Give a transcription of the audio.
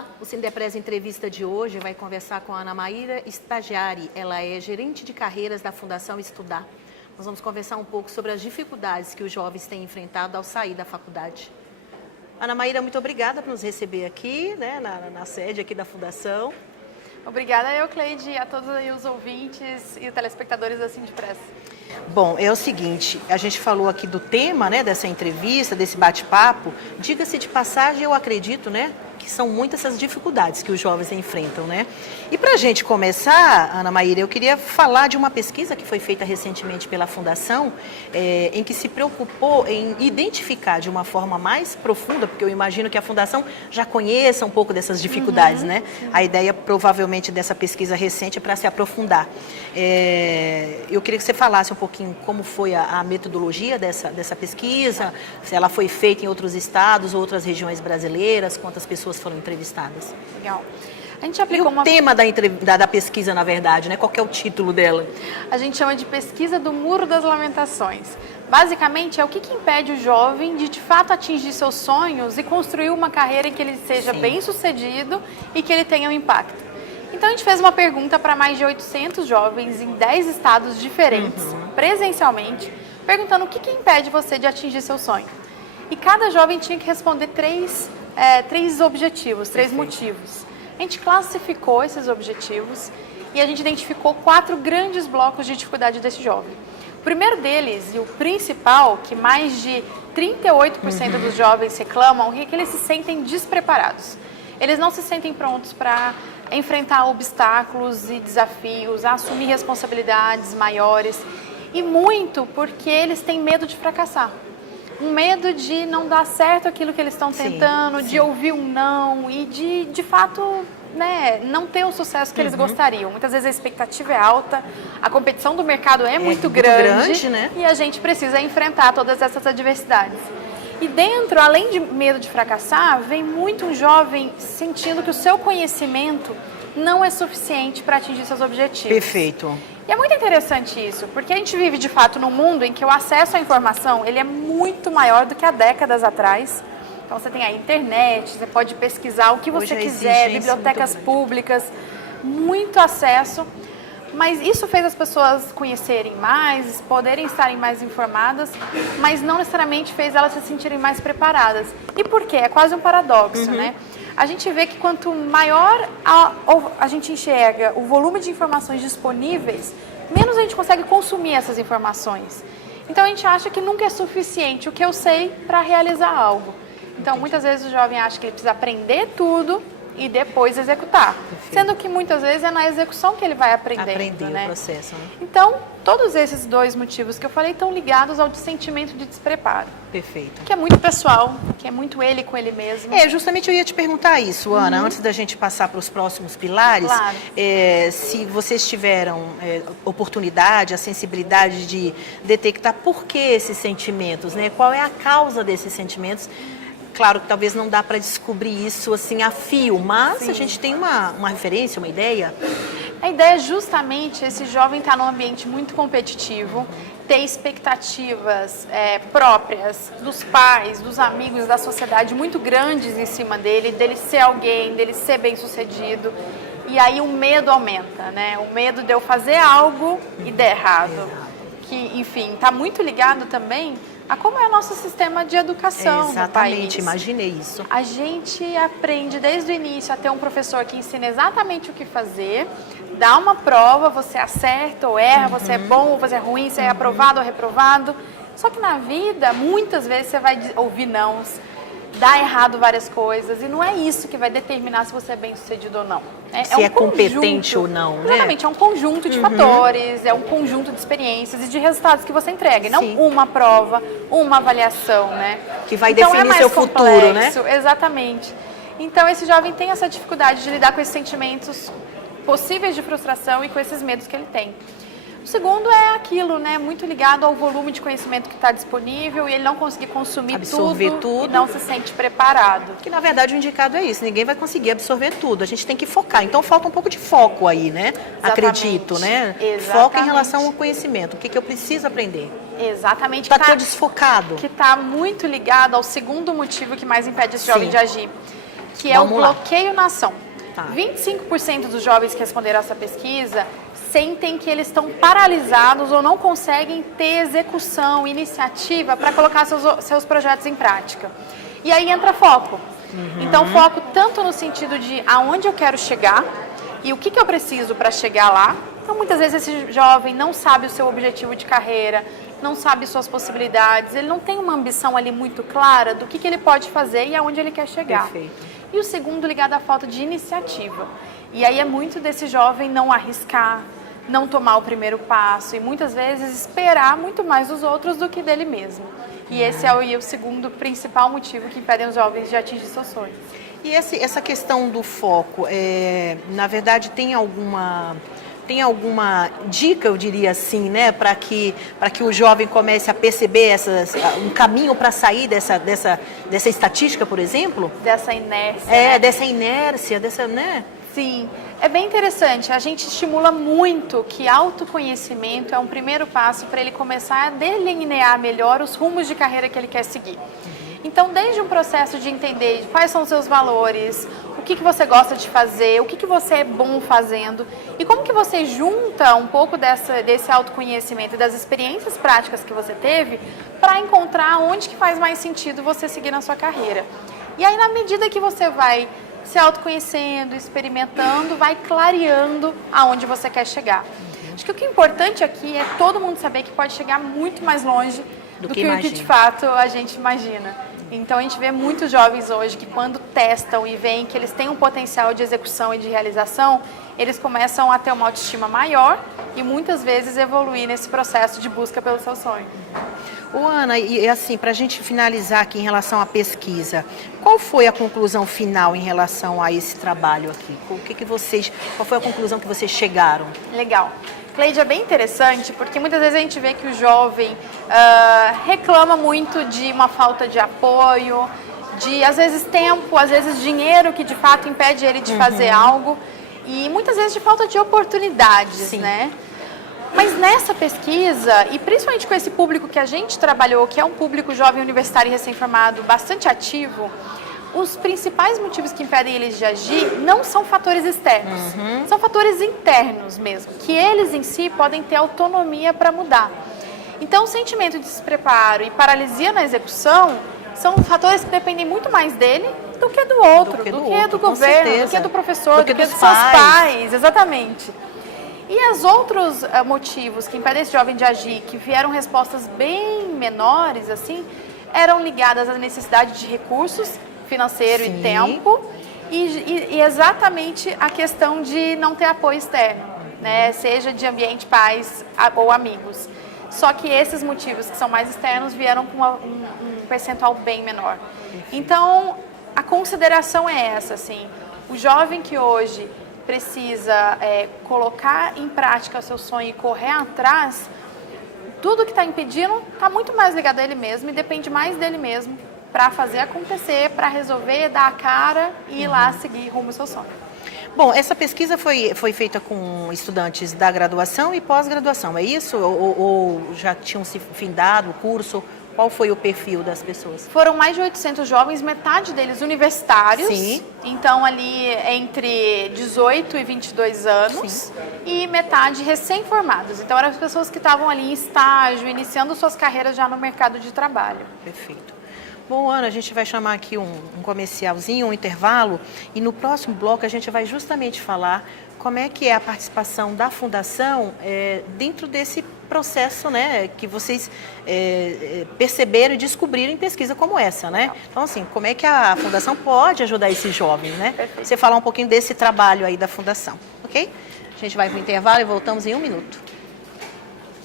Olá, o Sindepresa Entrevista de hoje vai conversar com a Ana Maíra Stagiari. Ela é gerente de carreiras da Fundação Estudar. Nós vamos conversar um pouco sobre as dificuldades que os jovens têm enfrentado ao sair da faculdade. Ana Maíra, muito obrigada por nos receber aqui, né, na sede aqui da Fundação. Obrigada, Eucleide, a todos os ouvintes e telespectadores da Sindepresa. Bom, é o seguinte, a gente falou aqui do tema, né, dessa entrevista, desse bate-papo. Diga-se de passagem, eu acredito, né, que são muitas essas dificuldades que os jovens enfrentam, né? E para a gente começar, Ana Maíra, eu queria falar de uma pesquisa que foi feita recentemente pela Fundação, em que se preocupou em identificar de uma forma mais profunda, porque eu imagino que a Fundação já conheça um pouco dessas dificuldades, né? Sim. A ideia, provavelmente, dessa pesquisa recente é para se aprofundar. Eu queria que você falasse um pouquinho como foi a metodologia dessa pesquisa, se ela foi feita em outros estados, outras regiões brasileiras, quantas pessoas foram entrevistadas. Legal. A gente aplicou o tema da pesquisa, na verdade, né? Qual que é o título dela? A gente chama de pesquisa do Muro das Lamentações. Basicamente, é o que impede o jovem de fato atingir seus sonhos e construir uma carreira em que ele seja bem-sucedido e que ele tenha um impacto. Então, a gente fez uma pergunta para mais de 800 jovens em 10 estados diferentes, presencialmente, perguntando o que impede você de atingir seu sonho. E cada jovem tinha que responder três objetivos, três motivos. A gente classificou esses objetivos e a gente identificou 4 grandes blocos de dificuldade desse jovem. O primeiro deles, e o principal, que mais de 38% dos jovens reclamam, é que eles se sentem despreparados. Eles não se sentem prontos para enfrentar obstáculos e desafios, a assumir responsabilidades maiores, e muito porque eles têm medo de fracassar. Um medo de não dar certo aquilo que eles estão tentando, de ouvir um não e de fato, né, não ter o sucesso que eles gostariam. Muitas vezes a expectativa é alta, a competição do mercado é muito grande, né? E a gente precisa enfrentar todas essas adversidades. E dentro, além de medo de fracassar, vem muito um jovem sentindo que o seu conhecimento não é suficiente para atingir seus objetivos. Perfeito. E é muito interessante isso, porque a gente vive de fato num mundo em que o acesso à informação ele é muito maior do que há décadas atrás. Então você tem a internet, você pode pesquisar o que você quiser, bibliotecas públicas, muito acesso. Mas isso fez as pessoas conhecerem mais, poderem estarem mais informadas, mas não necessariamente fez elas se sentirem mais preparadas. E por quê? É quase um paradoxo, né? A gente vê que quanto maior a gente enxerga o volume de informações disponíveis, menos a gente consegue consumir essas informações. Então a gente acha que nunca é suficiente o que eu sei para realizar algo. Então muitas vezes o jovem acha que ele precisa aprender tudo e depois executar. Sendo que muitas vezes é na execução que ele vai aprender, né? O processo, né? Então, todos esses 2 motivos que eu falei estão ligados ao sentimento de despreparo. Perfeito. Que é muito pessoal, que é muito ele com ele mesmo. Justamente eu ia te perguntar isso, Ana, antes da gente passar para os próximos pilares, se vocês tiveram oportunidade, a sensibilidade de detectar por que esses sentimentos, né? Qual é a causa desses sentimentos? Claro que talvez não dá para descobrir isso assim a fio, mas a gente tem uma referência, uma ideia. A ideia é justamente esse jovem estar num ambiente muito competitivo, ter expectativas próprias dos pais, dos amigos, da sociedade muito grandes em cima dele ser alguém, dele ser bem-sucedido. E aí o medo aumenta, né? O medo de eu fazer algo e der errado. Que, enfim, está muito ligado também a como é o nosso sistema de educação no país. Exatamente, imaginei isso. A gente aprende desde o início a ter um professor que ensina exatamente o que fazer, dá uma prova, você acerta ou erra, você é bom ou você é ruim, você é aprovado ou reprovado. Só que na vida, muitas vezes você vai ouvir nãos, dá errado várias coisas, e não é isso que vai determinar se você é bem-sucedido ou não. Se é competente ou não, né? Exatamente, é um conjunto de fatores, é um conjunto de experiências e de resultados que você entrega, e não uma prova, uma avaliação, né? Que vai definir seu futuro, né? Exatamente. Então, esse jovem tem essa dificuldade de lidar com esses sentimentos possíveis de frustração e com esses medos que ele tem. O segundo é aquilo, né, muito ligado ao volume de conhecimento que está disponível e ele não conseguir consumir absorver tudo e não se sente preparado. Que na verdade o indicado é isso, ninguém vai conseguir absorver tudo, a gente tem que focar, então falta um pouco de foco aí, né? Exatamente. Acredito, né? Exatamente. Foco em relação ao conhecimento, o que eu preciso aprender. Exatamente. Está desfocado. Que está muito ligado ao segundo motivo que mais impede esse jovem de agir. que é o Vamos lá. bloqueio na ação. Tá. 25% dos jovens que responderam essa pesquisa sentem que eles estão paralisados ou não conseguem ter execução, iniciativa para colocar seus projetos em prática. E aí entra foco. Então, foco tanto no sentido de aonde eu quero chegar e o que eu preciso para chegar lá. Então, muitas vezes esse jovem não sabe o seu objetivo de carreira, não sabe suas possibilidades, ele não tem uma ambição ali muito clara do que ele pode fazer e aonde ele quer chegar. Perfeito. E o segundo ligado à falta de iniciativa. E aí é muito desse jovem não arriscar, não tomar o primeiro passo e muitas vezes esperar muito mais dos outros do que dele mesmo. E esse é o segundo principal motivo que impede os jovens de atingir seus sonhos. E essa questão do foco, na verdade, tem alguma dica, eu diria assim, né, para que o jovem comece a perceber um caminho para sair dessa estatística, por exemplo? Dessa inércia. Né? Dessa inércia, né? Sim, é bem interessante. A gente estimula muito que autoconhecimento é um primeiro passo para ele começar a delinear melhor os rumos de carreira que ele quer seguir. Então, desde um processo de entender quais são os seus valores, o que você gosta de fazer, o que você é bom fazendo e como que você junta um pouco desse autoconhecimento e das experiências práticas que você teve para encontrar onde que faz mais sentido você seguir na sua carreira. E aí, na medida que você vai se autoconhecendo, experimentando, vai clareando aonde você quer chegar. Acho que o que é importante aqui é todo mundo saber que pode chegar muito mais longe do que o que de fato a gente imagina. Então a gente vê muitos jovens hoje que quando testam e veem que eles têm um potencial de execução e de realização, eles começam a ter uma autoestima maior e muitas vezes evoluir nesse processo de busca pelo seu sonho. Ana, e assim, para a gente finalizar aqui em relação à pesquisa, qual foi a conclusão final em relação a esse trabalho aqui? Qual foi a conclusão que vocês chegaram? Legal. Cleide, é bem interessante porque muitas vezes a gente vê que o jovem reclama muito de uma falta de apoio, de às vezes tempo, às vezes dinheiro que de fato impede ele de fazer algo e muitas vezes de falta de oportunidades, Sim. né? Mas nessa pesquisa, e principalmente com esse público que a gente trabalhou, que é um público jovem universitário e recém-formado bastante ativo, os principais motivos que impedem eles de agir não são fatores externos, são fatores internos mesmo, que eles em si podem ter autonomia para mudar. Então, o sentimento de despreparo e paralisia na execução são fatores que dependem muito mais dele do que do outro, do que do governo, do que do professor, do que dos seus pais, exatamente. E os outros motivos que impedem esse jovem de agir, que vieram respostas bem menores, assim, eram ligadas à necessidade de recursos, financeiro Sim. e tempo, e exatamente a questão de não ter apoio externo, né? Seja de ambiente, pais ou amigos. Só que esses motivos que são mais externos vieram com um percentual bem menor. Então, a consideração é essa, assim, o jovem que hoje precisa colocar em prática o seu sonho e correr atrás, tudo que está impedindo está muito mais ligado a ele mesmo e depende mais dele mesmo para fazer acontecer, para resolver, dar a cara e ir lá seguir rumo ao seu sonho. Bom, essa pesquisa foi feita com estudantes da graduação e pós-graduação, é isso? Ou já tinham se findado o curso? Qual foi o perfil das pessoas? Foram mais de 800 jovens, metade deles universitários. Sim. Então, ali entre 18 e 22 anos. Sim. E metade recém-formados. Então, eram as pessoas que estavam ali em estágio, iniciando suas carreiras já no mercado de trabalho. Perfeito. Bom, Ana, a gente vai chamar aqui um comercialzinho, um intervalo, e no próximo bloco a gente vai justamente falar como é que é a participação da Fundação dentro desse processo, né, que vocês perceberam e descobriram em pesquisa como essa, né? Então, assim, como é que a Fundação pode ajudar esses jovens, né? Perfeito. Você falar um pouquinho desse trabalho aí da Fundação, ok? A gente vai para o intervalo e voltamos em 1 minuto.